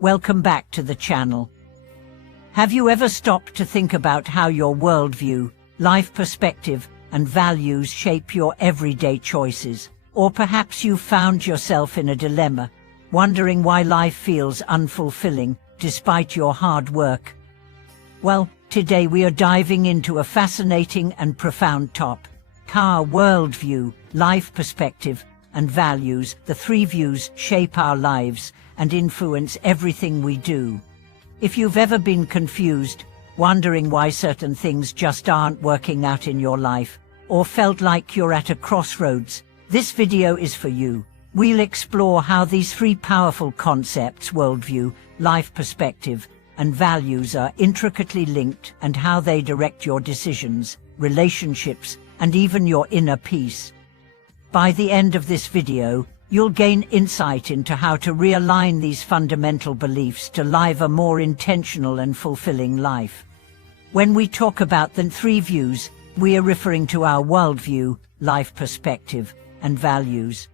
Welcome back to the channel. Have you ever stopped to think about how your worldview, life perspective, and values shape your everyday choices? Or perhaps you've found yourself in a dilemma, wondering why life feels unfulfilling despite your hard work? Well, today we are diving into a fascinating and profound topic: our worldview, life perspective, and values. The three views shape our lives and influence everything we do. If you've ever been confused, wondering why certain things just aren't working out in your life, or felt like you're at a crossroads, this video is for you. We'll explore how these three powerful concepts, worldview, life perspective, and values, are intricately linked, and how they direct your decisions, relationships, and even your inner peace. By the end of this video, you'll gain insight into how to realign these fundamental beliefs to live a more intentional and fulfilling life. When we talk about the three views, we are referring to our worldview, life perspective, and values.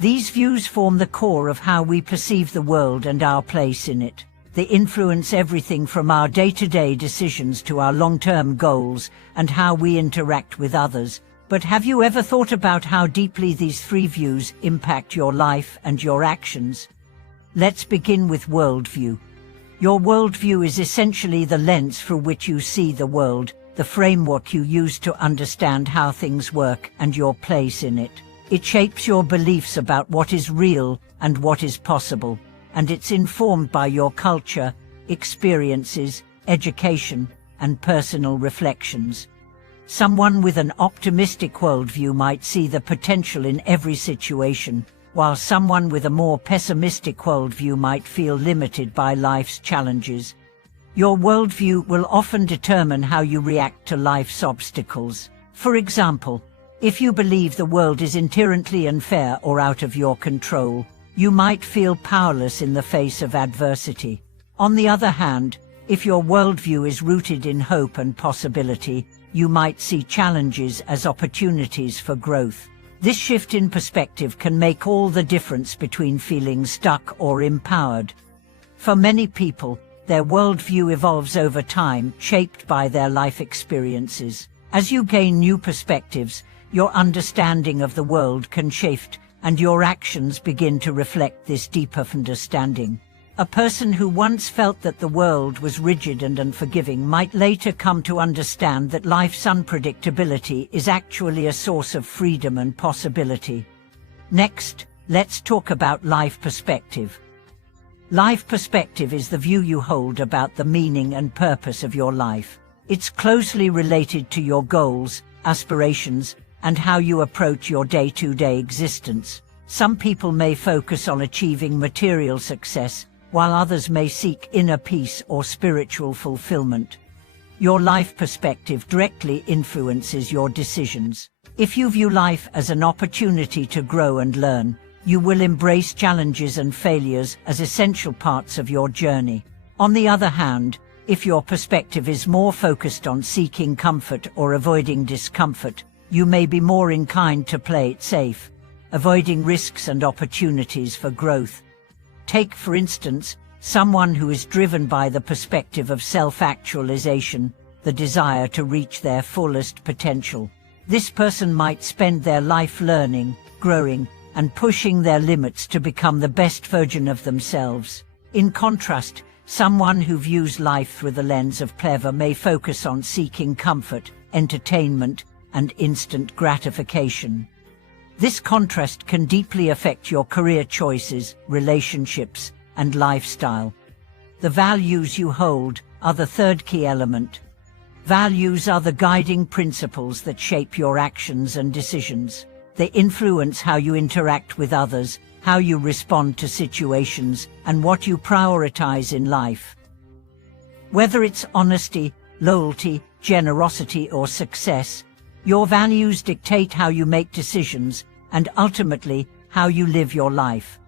These views form the core of how we perceive the world and our place in it. They influence everything from our day-to-day decisions to our long-term goals and how we interact with others. But have you ever thought about how deeply these three views impact your life and your actions? Let's begin with worldview. Your worldview is essentially the lens through which you see the world, the framework you use to understand how things work and your place in it. It shapes your beliefs about what is real and what is possible, and it's informed by your culture, experiences, education, and personal reflections. Someone with an optimistic worldview might see the potential in every situation, while someone with a more pessimistic worldview might feel limited by life's challenges. Your worldview will often determine how you react to life's obstacles. For example, if you believe the world is inherently unfair or out of your control, you might feel powerless in the face of adversity. On the other hand, if your worldview is rooted in hope and possibility, you might see challenges as opportunities for growth. This shift in perspective can make all the difference between feeling stuck or empowered. For many people, their worldview evolves over time, shaped by their life experiences. As you gain new perspectives, your understanding of the world can shift, and your actions begin to reflect this deeper understanding. A person who once felt that the world was rigid and unforgiving might later come to understand that life's unpredictability is actually a source of freedom and possibility. Next, let's talk about life perspective. Life perspective is the view you hold about the meaning and purpose of your life. It's closely related to your goals, aspirations, and how you approach your day-to-day existence. Some people may focus on achieving material success, while others may seek inner peace or spiritual fulfillment. Your life perspective directly influences your decisions. If you view life as an opportunity to grow and learn, you will embrace challenges and failures as essential parts of your journey. On the other hand, if your perspective is more focused on seeking comfort or avoiding discomfort, you may be more inclined to play it safe, avoiding risks and opportunities for growth. Take, for instance, someone who is driven by the perspective of self-actualization, the desire to reach their fullest potential. This person might spend their life learning, growing, and pushing their limits to become the best version of themselves. In contrast, someone who views life through the lens of pleasure may focus on seeking comfort, entertainment, and instant gratification. This contrast can deeply affect your career choices, relationships, and lifestyle. The values you hold are the third key element. Values are the guiding principles that shape your actions and decisions. They influence how you interact with others, how you respond to situations, and what you prioritize in life. Whether it's honesty, loyalty, generosity, or success, your values dictate how you make decisions and ultimately how you live your life.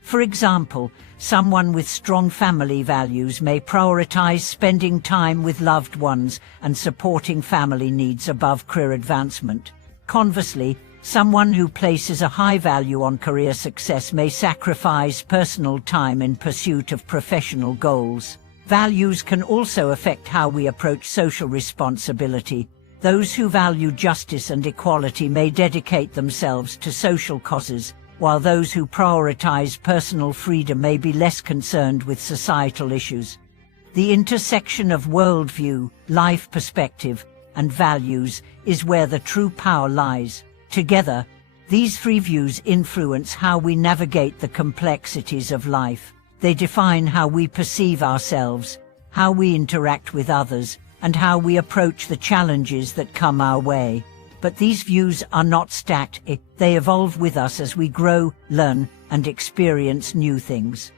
For example, someone with strong family values may prioritize spending time with loved ones and supporting family needs above career advancement. Conversely, Someone who places a high value on career success may sacrifice personal time in pursuit of professional goals. Values can also affect how we approach social responsibility. Those who value justice and equality may dedicate themselves to social causes, while those who prioritize personal freedom may be less concerned with societal issues. The intersection of worldview, life perspective, and values is where the true power lies. Together, these three views influence how we navigate the complexities of life. They define how we perceive ourselves, how we interact with others, and how we approach the challenges that come our way. But these views are not static. They evolve with us as we grow, learn, and experience new things.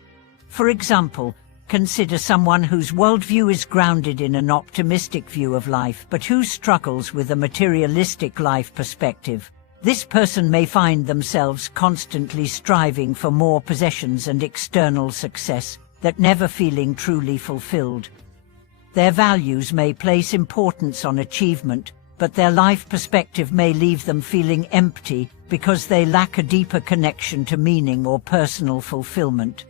For example, consider someone whose worldview is grounded in an optimistic view of life, but who struggles with a materialistic life perspective. This person may find themselves constantly striving for more possessions and external success, that never feeling truly fulfilled. Their values may place importance on achievement, but their life perspective may leave them feeling empty because they lack a deeper connection to meaning or personal fulfillment.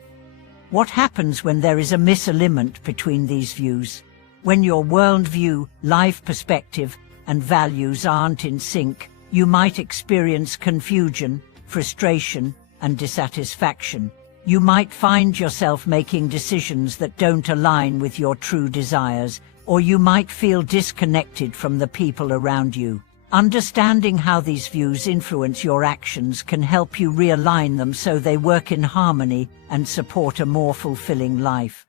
What happens when there is a misalignment between these views? When your worldview, life perspective, and values aren't in sync, you might experience confusion, frustration, and dissatisfaction. You might find yourself making decisions that don't align with your true desires, or you might feel disconnected from the people around you. Understanding how these views influence your actions can help you realign them so they work in harmony and support a more fulfilling life.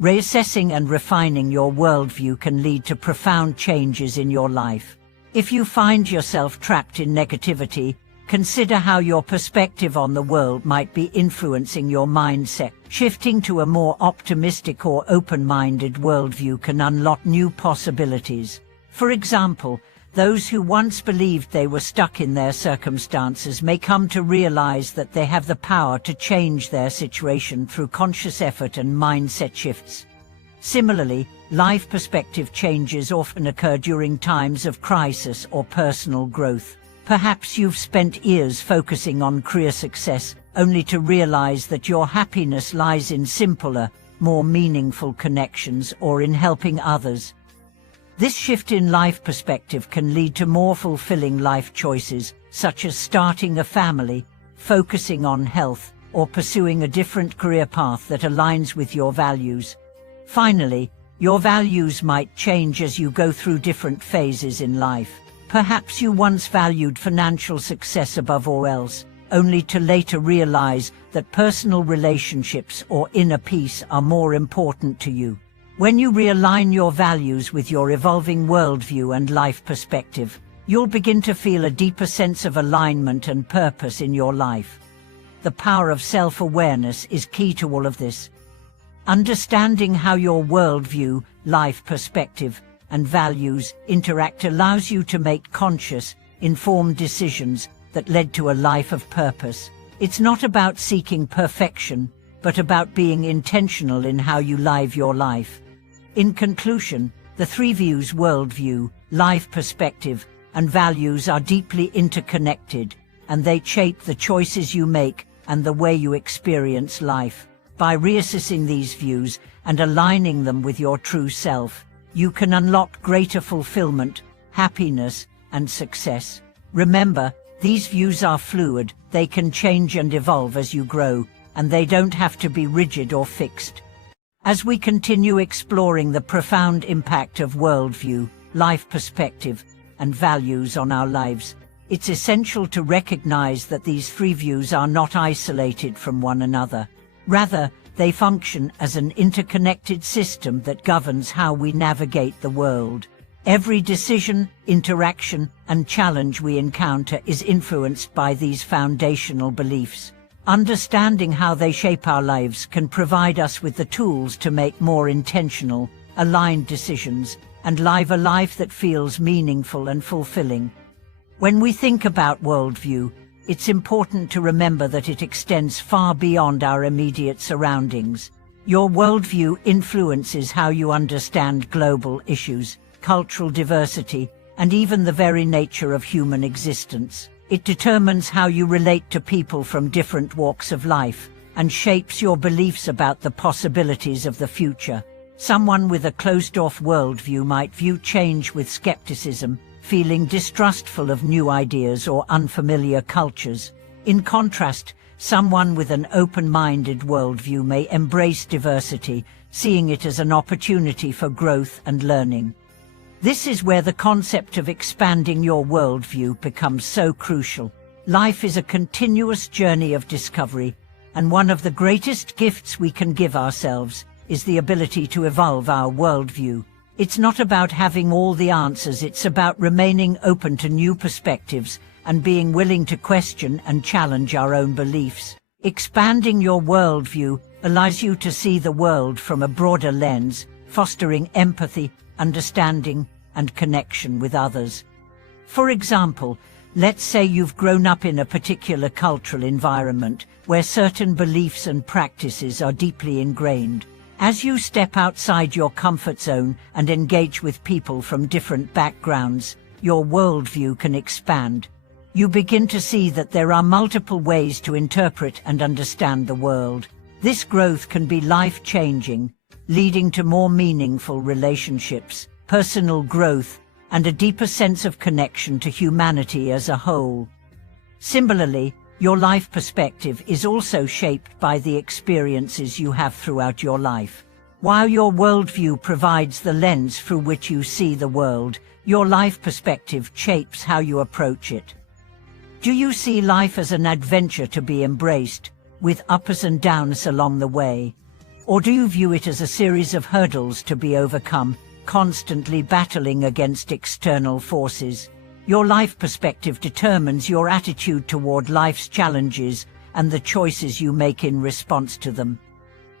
Reassessing and refining your worldview can lead to profound changes in your life. If you find yourself trapped in negativity, consider how your perspective on the world might be influencing your mindset. Shifting to a more optimistic or open-minded worldview can unlock new possibilities. For example, those who once believed they were stuck in their circumstances may come to realize that they have the power to change their situation through conscious effort and mindset shifts. Similarly, life perspective changes often occur during times of crisis or personal growth. Perhaps you've spent years focusing on career success, only to realize that your happiness lies in simpler, more meaningful connections or in helping others. This shift in life perspective can lead to more fulfilling life choices, such as starting a family, focusing on health, or pursuing a different career path that aligns with your values. Finally, your values might change as you go through different phases in life. Perhaps you once valued financial success above all else, only to later realize that personal relationships or inner peace are more important to you. When you realign your values with your evolving worldview and life perspective, you'll begin to feel a deeper sense of alignment and purpose in your life. The power of self-awareness is key to all of this. Understanding how your worldview, life perspective, and values interact allows you to make conscious, informed decisions that lead to a life of purpose. It's not about seeking perfection, but about being intentional in how you live your life. In conclusion, the three views: worldview, life perspective, and values are deeply interconnected, and they shape the choices you make and the way you experience life. By reassessing these views and aligning them with your true self, you can unlock greater fulfillment, happiness, and success. Remember, these views are fluid, they can change and evolve as you grow, and they don't have to be rigid or fixed. As we continue exploring the profound impact of worldview, life perspective, and values on our lives, it's essential to recognize that these three views are not isolated from one another. Rather, they function as an interconnected system that governs how we navigate the world. Every decision, interaction, and challenge we encounter is influenced by these foundational beliefs. Understanding how they shape our lives can provide us with the tools to make more intentional, aligned decisions and live a life that feels meaningful and fulfilling. When we think about worldview, it's important to remember that it extends far beyond our immediate surroundings. Your worldview influences how you understand global issues, cultural diversity, and even the very nature of human existence. It determines how you relate to people from different walks of life and shapes your beliefs about the possibilities of the future. Someone with a closed-off worldview might view change with skepticism, feeling distrustful of new ideas or unfamiliar cultures. In contrast, someone with an open-minded worldview may embrace diversity, seeing it as an opportunity for growth and learning. This is where the concept of expanding your worldview becomes so crucial. Life is a continuous journey of discovery, and one of the greatest gifts we can give ourselves is the ability to evolve our worldview. It's not about having all the answers, it's about remaining open to new perspectives and being willing to question and challenge our own beliefs. Expanding your worldview allows you to see the world from a broader lens, fostering empathy, understanding, and connection with others. For example, let's say you've grown up in a particular cultural environment where certain beliefs and practices are deeply ingrained. As you step outside your comfort zone and engage with people from different backgrounds, your worldview can expand. You begin to see that there are multiple ways to interpret and understand the world. This growth can be life-changing, leading to more meaningful relationships, personal growth, and a deeper sense of connection to humanity as a whole. Similarly, your life perspective is also shaped by the experiences you have throughout your life. While your worldview provides the lens through which you see the world, your life perspective shapes how you approach it. Do you see life as an adventure to be embraced, with ups and downs along the way? Or do you view it as a series of hurdles to be overcome, constantly battling against external forces? Your life perspective determines your attitude toward life's challenges and the choices you make in response to them.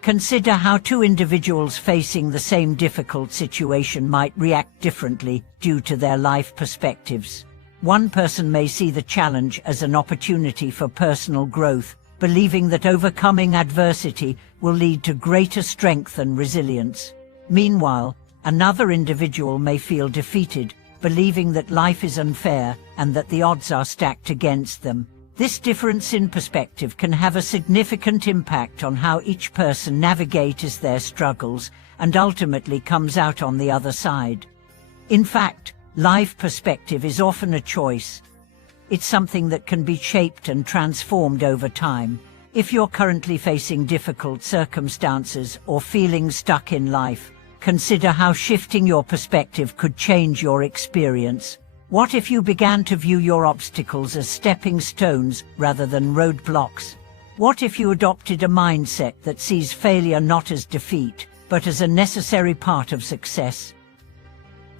Consider how two individuals facing the same difficult situation might react differently due to their life perspectives. One person may see the challenge as an opportunity for personal growth, believing that overcoming adversity will lead to greater strength and resilience. Meanwhile, another individual may feel defeated, believing that life is unfair and that the odds are stacked against them. This difference in perspective can have a significant impact on how each person navigates their struggles and ultimately comes out on the other side. In fact, life perspective is often a choice. It's something that can be shaped and transformed over time. If you're currently facing difficult circumstances or feeling stuck in life, consider how shifting your perspective could change your experience. What if you began to view your obstacles as stepping stones rather than roadblocks? What if you adopted a mindset that sees failure not as defeat, but as a necessary part of success?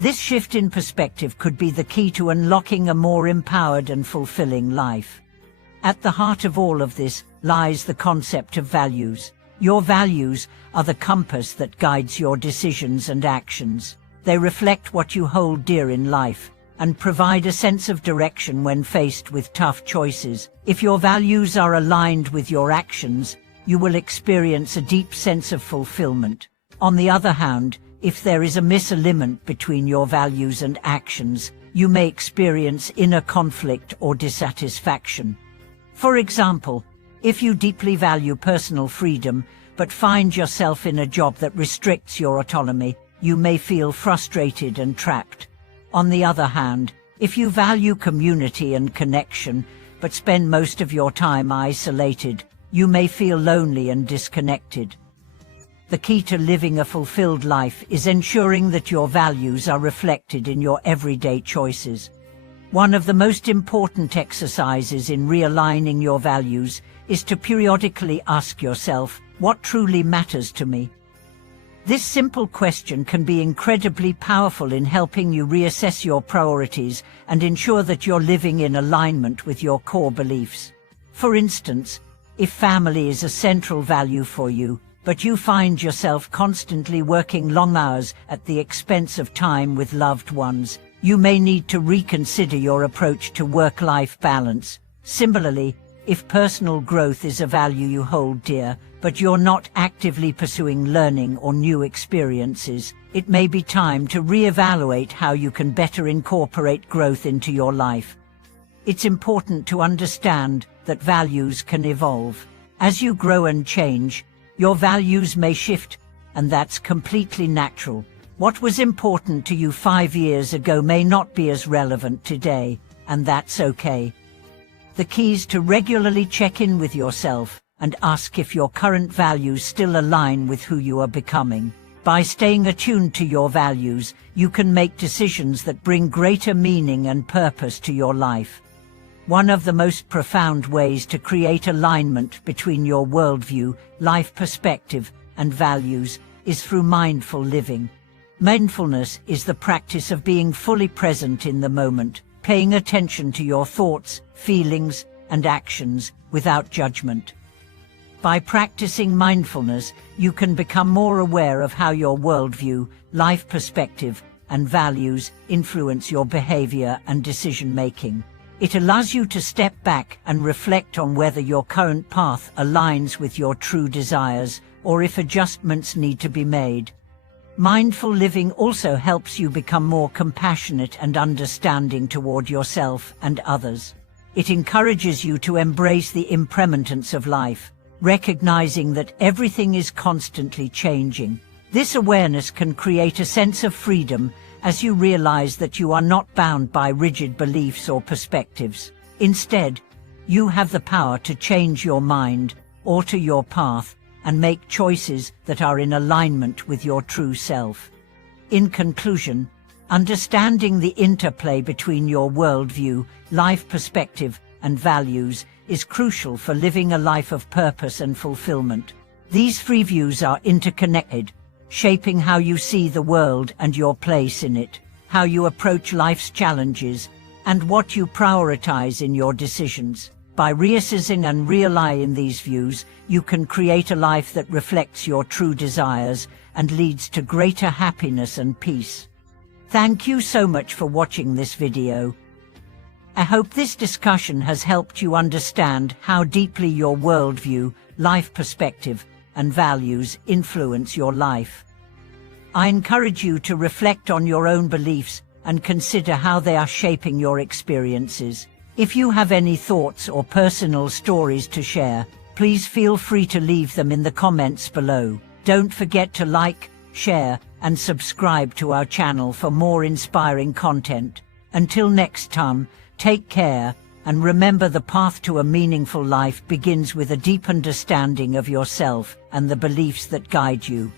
This shift in perspective could be the key to unlocking a more empowered and fulfilling life. At the heart of all of this lies the concept of values. Your values are the compass that guides your decisions and actions. They reflect what you hold dear in life and provide a sense of direction when faced with tough choices. If your values are aligned with your actions, you will experience a deep sense of fulfillment. On the other hand, if there is a misalignment between your values and actions, you may experience inner conflict or dissatisfaction. For example, if you deeply value personal freedom but find yourself in a job that restricts your autonomy, you may feel frustrated and trapped. On the other hand, if you value community and connection but spend most of your time isolated, you may feel lonely and disconnected. The key to living a fulfilled life is ensuring that your values are reflected in your everyday choices. One of the most important exercises in realigning your values is to periodically ask yourself, what truly matters to me? This simple question can be incredibly powerful in helping you reassess your priorities and ensure that you're living in alignment with your core beliefs. For instance, if family is a central value for you, but you find yourself constantly working long hours at the expense of time with loved ones, you may need to reconsider your approach to work-life balance. Similarly, if personal growth is a value you hold dear, but you're not actively pursuing learning or new experiences, it may be time to reevaluate how you can better incorporate growth into your life. it's important to understand that values can evolve. As you grow and change, your values may shift, and that's completely natural. What was important to you 5 years ago may not be as relevant today, and that's okay. The key is to regularly check in with yourself and ask if your current values still align with who you are becoming. By staying attuned to your values, you can make decisions that bring greater meaning and purpose to your life. One of the most profound ways to create alignment between your worldview, life perspective, and values is through mindful living. Mindfulness is the practice of being fully present in the moment, paying attention to your thoughts, feelings, and actions without judgment. By practicing mindfulness, you can become more aware of how your worldview, life perspective, and values influence your behavior and decision-making. It allows you to step back and reflect on whether your current path aligns with your true desires or if adjustments need to be made. Mindful living also helps you become more compassionate and understanding toward yourself and others. It encourages you to embrace the impermanence of life, recognizing that everything is constantly changing. This awareness can create a sense of freedom as you realize that you are not bound by rigid beliefs or perspectives. Instead, you have the power to change your mind, alter your path, and make choices that are in alignment with your true self. In conclusion, understanding the interplay between your worldview, life perspective, and values is crucial for living a life of purpose and fulfillment. These three views are interconnected, shaping how you see the world and your place in it, how you approach life's challenges, and what you prioritize in your decisions. By reassessing and realigning these views, you can create a life that reflects your true desires and leads to greater happiness and peace. Thank you so much for watching this video. I hope this discussion has helped you understand how deeply your worldview, life perspective, and values influence your life. I encourage you to reflect on your own beliefs and consider how they are shaping your experiences. If you have any thoughts or personal stories to share, please feel free to leave them in the comments below. Don't forget to like, share, and subscribe to our channel for more inspiring content. Until next time, take care, and remember, the path to a meaningful life begins with a deep understanding of yourself and the beliefs that guide you.